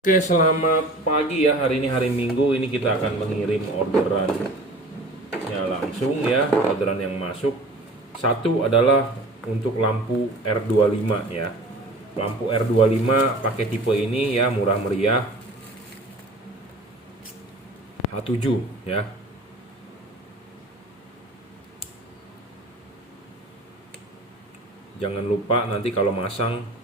Oke, selamat pagi ya. Hari ini hari Minggu, ini kita akan mengirim orderannya langsung ya. Orderan yang masuk. Satu adalah untuk lampu R25 ya. Lampu R25 pakai tipe ini ya, murah meriah. H7 ya. Jangan lupa nanti kalau masang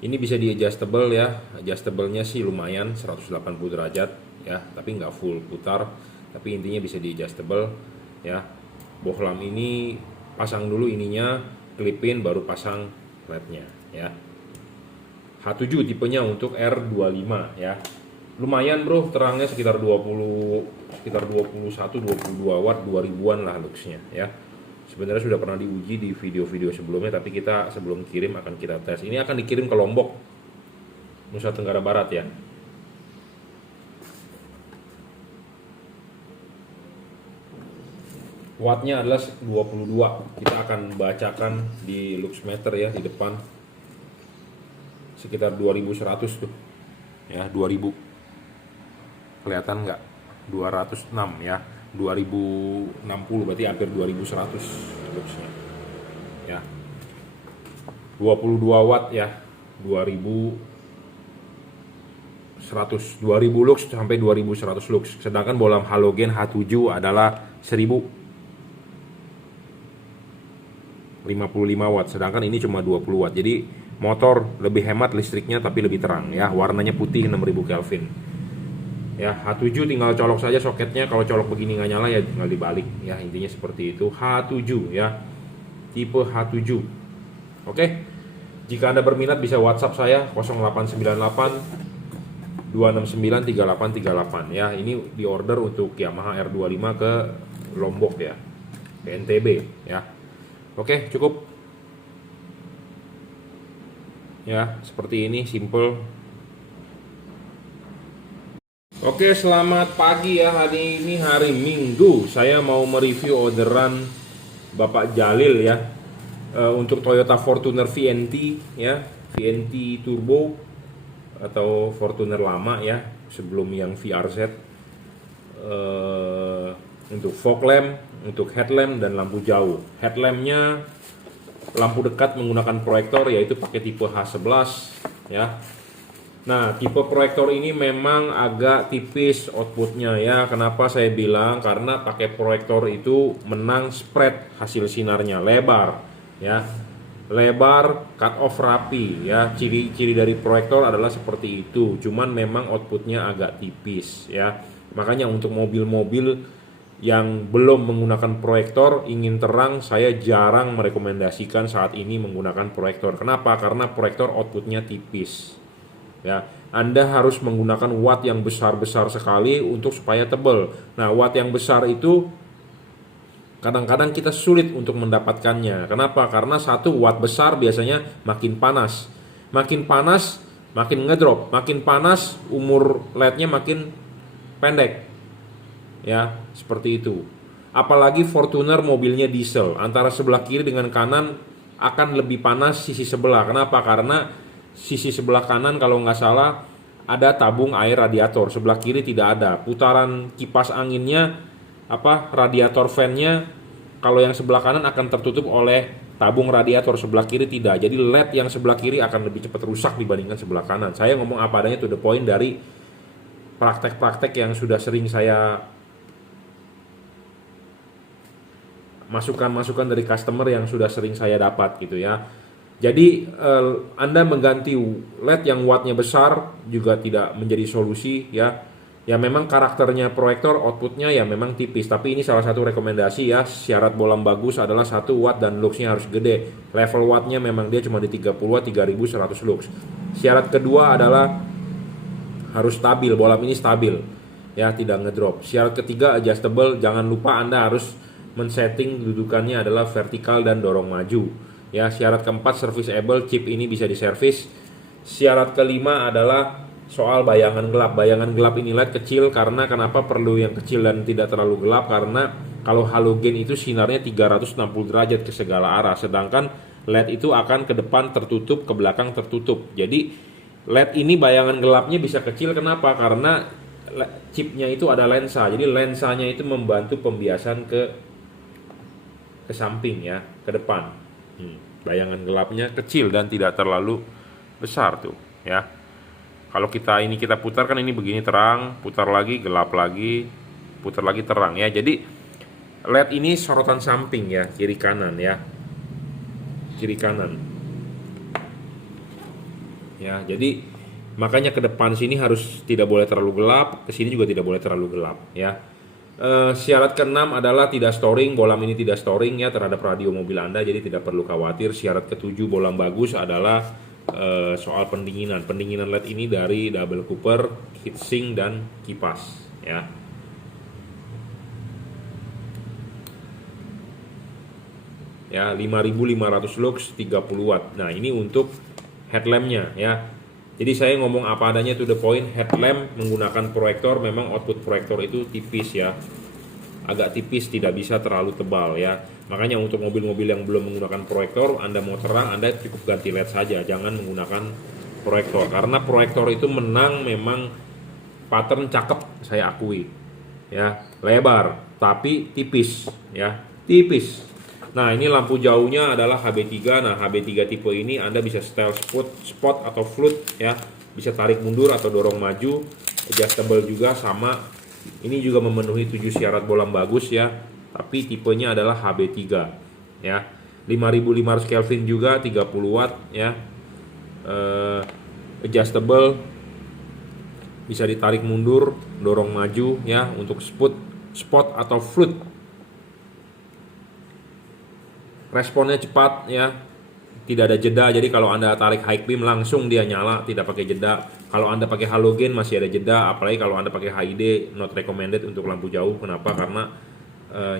ini bisa di adjustable ya. Adjustable-nya sih lumayan 180 derajat ya, tapi nggak full putar, tapi intinya bisa di adjustable ya. Bohlam ini pasang dulu ininya, klipin baru pasang lednya ya. H7 tipenya untuk R25 ya. Lumayan bro, terangnya sekitar 21 22 watt, 2000-an lah luxnya ya. Sebenarnya sudah pernah diuji di video-video sebelumnya, tapi kita sebelum kirim akan kita tes. Ini akan dikirim ke Lombok, Nusa Tenggara Barat ya. Wattnya adalah 22. Kita akan bacakan di luxmeter ya, di depan sekitar 2100 tuh ya, 2000. Kelihatan nggak? 206 ya, 2060 berarti hampir 2100 luxnya ya. 22 watt ya, 2000 lux sampai 2100 lux. Sedangkan bohlam halogen H7 adalah 1055 watt, sedangkan ini cuma 20 watt. Jadi motor lebih hemat listriknya tapi lebih terang ya. Warnanya putih 6000 Kelvin. Ya, H7 tinggal colok saja soketnya. Kalau colok begini nggak nyala ya tinggal dibalik ya, intinya seperti itu. H7 ya, tipe H7. Oke, jika Anda berminat bisa WhatsApp saya 0898 269 3838 ya. Ini di order untuk Yamaha R25 ke Lombok ya, ke NTB ya. Oke, cukup ya, seperti ini simple. Oke, selamat pagi ya. Hari ini hari Minggu. Saya mau mereview orderan Bapak Jalil ya, untuk Toyota Fortuner VNT ya, VNT Turbo atau Fortuner lama ya, sebelum yang VRZ. Untuk fog lamp, untuk headlamp dan lampu jauh. Headlampnya lampu dekat menggunakan proyektor, yaitu pakai tipe H11 ya. Nah, tipe proyektor ini memang agak tipis outputnya ya. Kenapa saya bilang? Karena pakai proyektor itu menang spread hasil sinarnya, lebar ya. Lebar, cut off rapi ya. Ciri-ciri dari proyektor adalah seperti itu. Cuman memang outputnya agak tipis ya. Makanya untuk mobil-mobil yang belum menggunakan proyektor ingin terang, saya jarang merekomendasikan saat ini menggunakan proyektor. Kenapa? Karena proyektor outputnya tipis. Ya, Anda harus menggunakan watt yang besar-besar sekali untuk supaya tebal. Nah, watt yang besar itu kadang-kadang kita sulit untuk mendapatkannya. Kenapa? Karena 1 watt besar biasanya makin panas. Makin panas, makin ngedrop. Makin panas, umur LED-nya makin pendek. Ya, seperti itu. Apalagi Fortuner mobilnya diesel. Antara sebelah kiri dengan kanan akan lebih panas sisi sebelah. Kenapa? Karena sisi sebelah kanan kalau nggak salah ada tabung air radiator, sebelah kiri tidak ada. Putaran kipas anginnya radiator fan-nya kalau yang sebelah kanan akan tertutup oleh tabung radiator, sebelah kiri tidak. Jadi LED yang sebelah kiri akan lebih cepat rusak dibandingkan sebelah kanan. Saya ngomong apa adanya, to the point, dari praktek-praktek yang sudah sering saya masukan-masukan dari customer yang sudah sering saya dapat gitu ya. Jadi Anda mengganti LED yang wattnya besar juga tidak menjadi solusi ya. Ya memang karakternya proyektor outputnya ya memang tipis, tapi ini salah satu rekomendasi ya. Syarat bohlam bagus adalah 1 watt dan luxnya harus gede. Level wattnya memang dia cuma di 30 watt, 3100 lux. Syarat kedua adalah harus stabil, bohlam ini stabil ya, tidak ngedrop. Syarat ketiga adjustable, jangan lupa Anda harus men-setting dudukannya adalah vertikal dan dorong maju. Ya, syarat keempat serviceable, chip ini bisa diservis. Syarat kelima adalah soal bayangan gelap. Bayangan gelap ini LED kecil, karena kenapa perlu yang kecil dan tidak terlalu gelap? Karena kalau halogen itu sinarnya 360 derajat ke segala arah, sedangkan LED itu akan ke depan tertutup, ke belakang tertutup. Jadi LED ini bayangan gelapnya bisa kecil, kenapa? Karena chipnya itu ada lensa, jadi lensanya itu membantu pembiasan ke samping ya, ke depan. Bayangan gelapnya kecil dan tidak terlalu besar tuh ya. Kalau kita putar kan ini begini terang, putar lagi gelap lagi, putar lagi terang ya. Jadi LED ini sorotan samping ya, kiri kanan ya, kiri kanan ya. Jadi makanya ke depan sini harus tidak boleh terlalu gelap, ke sini juga tidak boleh terlalu gelap ya. Syarat ke-6 adalah tidak storing, bolam ini tidak storing ya terhadap radio mobil Anda, jadi tidak perlu khawatir. Syarat ke-7 bolam bagus adalah soal pendinginan. Pendinginan LED ini dari double cooper, heatsink dan kipas ya. Ya, 5500 lux 30 watt. Nah, ini untuk headlampnya ya. Jadi saya ngomong apa adanya, to the point. Headlamp menggunakan proyektor, memang output proyektor itu tipis ya, agak tipis, tidak bisa terlalu tebal ya. Makanya untuk mobil-mobil yang belum menggunakan proyektor, Anda mau terang, Anda cukup ganti LED saja, jangan menggunakan proyektor. Karena proyektor itu menang memang pattern cakep, saya akui ya, lebar tapi tipis ya, tipis. Nah, ini lampu jauhnya adalah HB3. Nah, HB3 tipe ini Anda bisa setel spot atau float ya. Bisa tarik mundur atau dorong maju. Adjustable juga sama. Ini juga memenuhi 7 syarat bolam bagus ya. Tapi tipenya adalah HB3 ya. 5500 Kelvin juga, 30 watt ya. Adjustable, bisa ditarik mundur, dorong maju ya untuk spot atau float. Responnya cepat ya, tidak ada jeda. Jadi kalau Anda tarik high beam langsung dia nyala, tidak pakai jeda. Kalau Anda pakai halogen masih ada jeda, apalagi kalau Anda pakai HID, not recommended untuk lampu jauh. Kenapa? Karena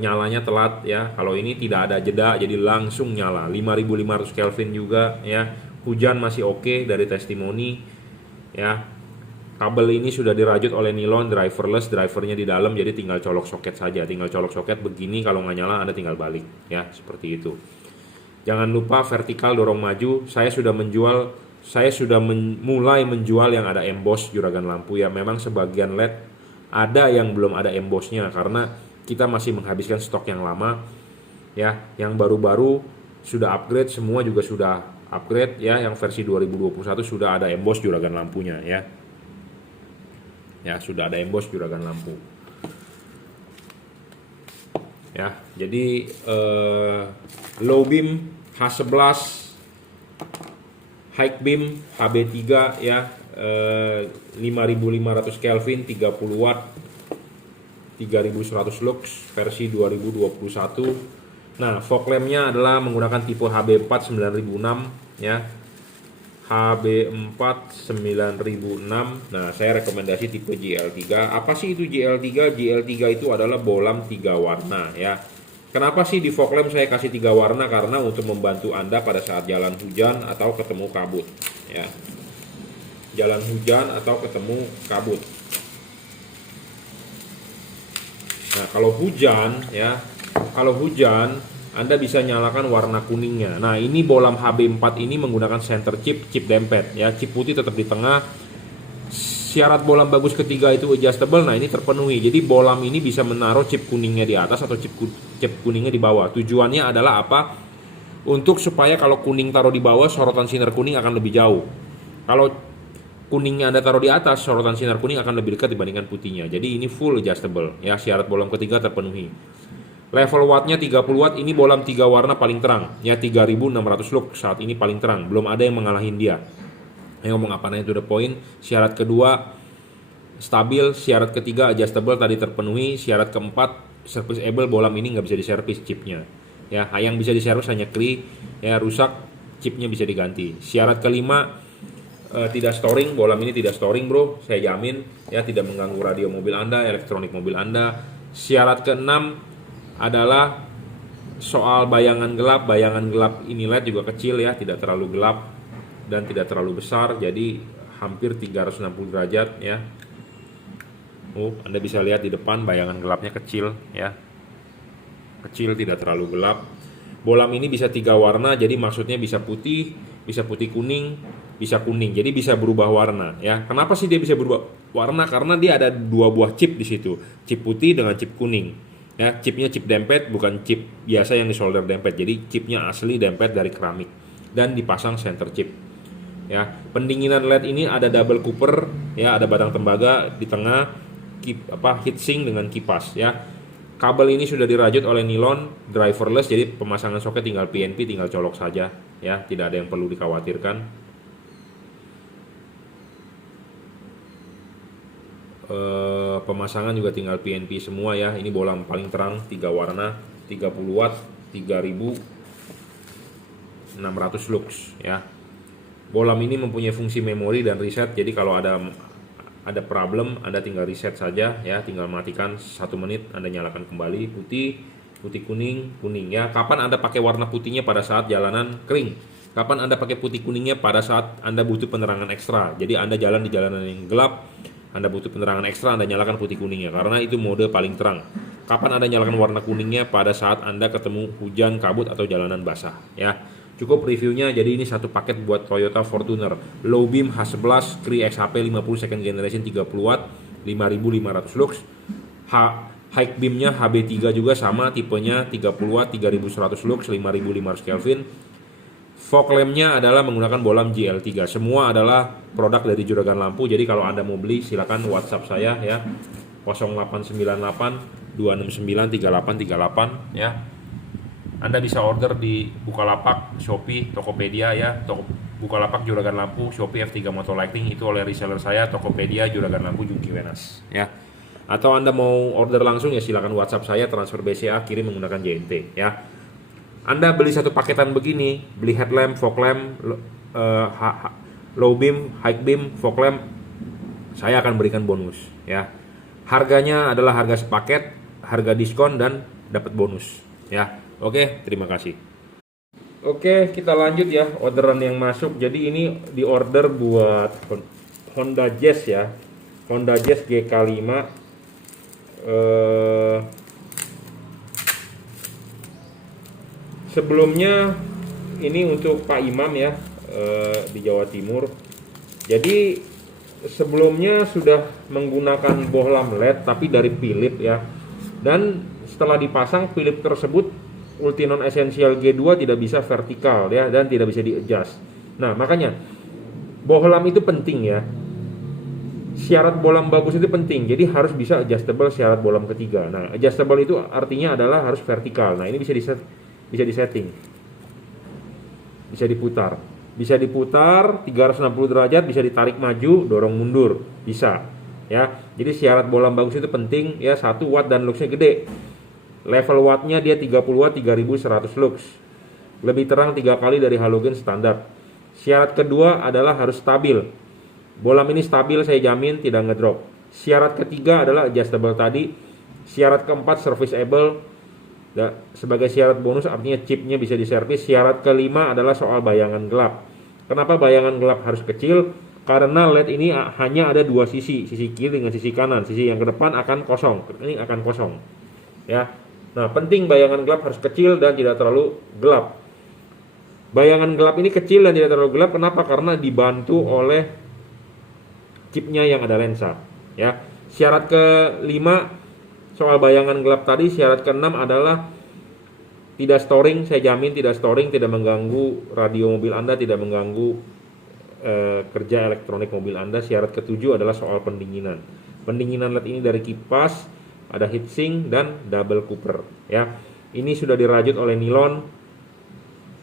nyalanya telat ya. Kalau ini tidak ada jeda, jadi langsung nyala. 5500 Kelvin juga ya. Hujan masih oke dari testimoni ya. Kabel ini sudah dirajut oleh nilon, driverless, drivernya di dalam, jadi tinggal colok soket saja. Tinggal colok soket begini, kalau nggak nyala Anda tinggal balik ya, seperti itu. Jangan lupa vertikal dorong maju. Saya sudah mulai menjual yang ada emboss juragan lampu ya. Memang sebagian LED ada yang belum ada embossnya karena kita masih menghabiskan stok yang lama ya. Yang baru-baru sudah upgrade, semua juga sudah upgrade ya. Yang versi 2021 sudah ada emboss juragan lampunya ya. Ya, sudah ada emboss juragan lampu ya. Jadi low beam H11, high beam HB3 ya, 5500 Kelvin, 30 watt, 3100 lux versi 2021. Nah, fog lampnya adalah menggunakan tipe HB4 9006 ya, HB4 9006. Nah, saya rekomendasi tipe GL3. Apa sih itu GL3? GL3 itu adalah bolam 3 warna ya. Kenapa sih di fog lamp saya kasih 3 warna? Karena untuk membantu Anda pada saat jalan hujan atau ketemu kabut ya. Jalan hujan atau ketemu kabut. Nah, kalau hujan Anda bisa nyalakan warna kuningnya. Nah, ini bolam HB4 ini menggunakan center chip dempet ya. Chip putih tetap di tengah. Syarat bolam bagus ketiga itu adjustable. Nah, ini terpenuhi. Jadi bolam ini bisa menaruh chip kuningnya di atas atau chip kuningnya di bawah. Tujuannya adalah apa? Untuk supaya kalau kuning taruh di bawah, sorotan sinar kuning akan lebih jauh. Kalau kuningnya Anda taruh di atas, sorotan sinar kuning akan lebih dekat dibandingkan putihnya. Jadi ini full adjustable ya. Syarat bolam ketiga terpenuhi. Level wattnya 30 watt. Ini bolam 3 warna paling terang ya, 3600 lux saat ini paling terang, belum ada yang mengalahin dia. Yang ngomong apa namanya, to the point. Syarat kedua stabil, syarat ketiga adjustable tadi terpenuhi, syarat keempat serviceable, bolam ini nggak bisa diservis chipnya ya. Yang bisa diservis hanya kri ya, rusak chipnya bisa diganti. Syarat kelima tidak storing, bolam ini tidak storing bro, saya jamin ya, tidak mengganggu radio mobil Anda, elektronik mobil Anda. Syarat keenam adalah soal bayangan gelap. Bayangan gelap ini LED juga kecil ya, tidak terlalu gelap dan tidak terlalu besar, jadi hampir 360 derajat ya. Anda bisa lihat di depan bayangan gelapnya kecil ya, kecil, tidak terlalu gelap. Bolam ini bisa 3 warna, jadi maksudnya bisa putih kuning bisa kuning. Jadi bisa berubah warna ya. Kenapa sih dia bisa berubah warna? Karena dia ada dua buah chip di situ, chip putih dengan chip kuning. Ya, chipnya chip dempet, bukan chip biasa yang disolder dempet. Jadi chipnya asli dempet dari keramik dan dipasang center chip. Ya, pendinginan LED ini ada double cooper, ya, ada batang tembaga di tengah, heatsink dengan kipas, ya. Kabel ini sudah dirajut oleh nilon, driverless, jadi pemasangan soket tinggal PNP, tinggal colok saja, ya, tidak ada yang perlu dikhawatirkan. Pemasangan juga tinggal PNP semua ya. Ini bohlam paling terang 3 warna, 30 watt, 3600 lux ya. Bohlam ini mempunyai fungsi memori dan reset, jadi kalau ada problem Anda tinggal reset saja ya, tinggal matikan 1 menit, Anda nyalakan kembali. Putih, kuning ya. Kapan Anda pakai warna putihnya? Pada saat jalanan kering. Kapan Anda pakai putih kuningnya? Pada saat Anda butuh penerangan ekstra. Jadi Anda jalan di jalanan yang gelap, Anda butuh penerangan ekstra, Anda nyalakan putih kuningnya karena itu mode paling terang. Kapan Anda nyalakan warna kuningnya? Pada saat Anda ketemu hujan, kabut atau jalanan basah ya. Cukup reviewnya, jadi ini satu paket buat Toyota Fortuner Low Beam H11 Cree XHP 50 second generation 30 watt 5500 lux. High beamnya HB3 juga sama, tipenya 30 watt 3100 lux 5500 Kelvin. Fog lampnya adalah menggunakan bohlam GL3. Semua adalah produk dari Juragan Lampu. Jadi kalau Anda mau beli silakan WhatsApp saya ya, 0898 269 3838 ya. Anda bisa order di Bukalapak, Shopee, Tokopedia ya. Bukalapak Juragan Lampu, Shopee F3 Motor Lighting itu oleh reseller saya, Tokopedia Juragan Lampu Jungki Wenas ya. Atau Anda mau order langsung ya silakan WhatsApp saya, transfer BCA, kirim menggunakan JNT ya. Anda beli satu paketan begini, beli headlamp, fog lamp, low beam, high beam, fog lamp, saya akan berikan bonus ya. Harganya adalah harga sepaket, harga diskon dan dapat bonus ya. Oke, terima kasih. Oke, kita lanjut ya, orderan yang masuk. Jadi ini di order buat Honda Jazz ya, Honda Jazz GK5. Sebelumnya ini untuk Pak Imam ya, di Jawa Timur. Jadi sebelumnya sudah menggunakan bohlam LED tapi dari Philips ya. Dan setelah dipasang Philips tersebut Ultinon Essential G2 tidak bisa vertikal ya, dan tidak bisa di-adjust. Nah, makanya bohlam itu penting ya. Syarat bohlam bagus itu penting. Jadi harus bisa adjustable syarat bohlam ketiga. Nah, adjustable itu artinya adalah harus vertikal. Nah, ini bisa disetting. Bisa diputar. Bisa diputar 360 derajat, bisa ditarik maju, dorong mundur, bisa. Ya. Jadi syarat bohlam bagus itu penting ya, 1 watt dan luxnya gede. Level wattnya dia 30 watt 3100 lux. Lebih terang 3 kali dari halogen standar. Syarat kedua adalah harus stabil. Bohlam ini stabil, saya jamin tidak ngedrop. Syarat ketiga adalah adjustable tadi. Syarat keempat serviceable. Sebagai syarat bonus artinya chipnya bisa diservis. Syarat kelima adalah soal bayangan gelap. Kenapa bayangan gelap harus kecil? Karena LED ini hanya ada 2 sisi kiri dengan sisi kanan. Sisi yang ke depan akan kosong. Ini akan kosong. Ya. Nah, penting bayangan gelap harus kecil dan tidak terlalu gelap. Bayangan gelap ini kecil dan tidak terlalu gelap. Kenapa? Karena dibantu oleh chipnya yang ada lensa. Ya. Syarat kelima soal bayangan gelap tadi. Syarat keenam adalah tidak storing. Saya jamin tidak storing, tidak mengganggu radio mobil Anda, tidak mengganggu kerja elektronik mobil Anda. Syarat ketujuh adalah soal pendinginan. Pendinginan LED ini dari kipas, ada heatsink dan double cooper ya. Ini sudah dirajut oleh nilon,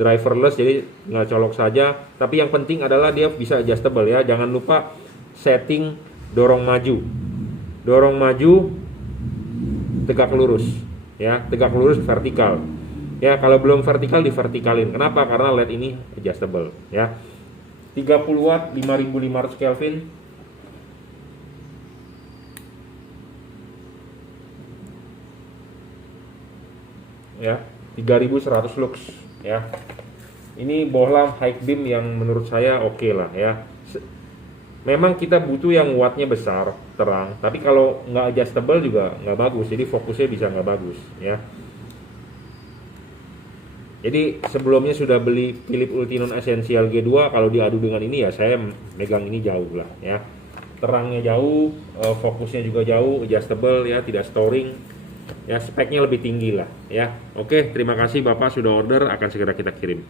driverless, jadi tinggal colok saja. Tapi yang penting adalah dia bisa adjustable ya. Jangan lupa setting dorong maju tegak lurus ya, tegak lurus vertikal ya. Kalau belum vertikal divertikalin. Kenapa? Karena LED ini adjustable ya. 30 watt 5500 Kelvin. Ya, 3100 lux ya. Ini bohlam high beam yang menurut saya oke lah ya. Memang kita butuh yang wattnya besar, terang, tapi kalau nggak adjustable juga nggak bagus, jadi fokusnya bisa nggak bagus ya. Jadi sebelumnya sudah beli Philips Ultinon Essential G2, kalau diadu dengan ini ya saya megang ini jauh lah ya. Terangnya jauh, fokusnya juga jauh, adjustable ya, tidak storing. Ya, speknya lebih tinggi lah ya. Oke, terima kasih Bapak sudah order, akan segera kita kirim.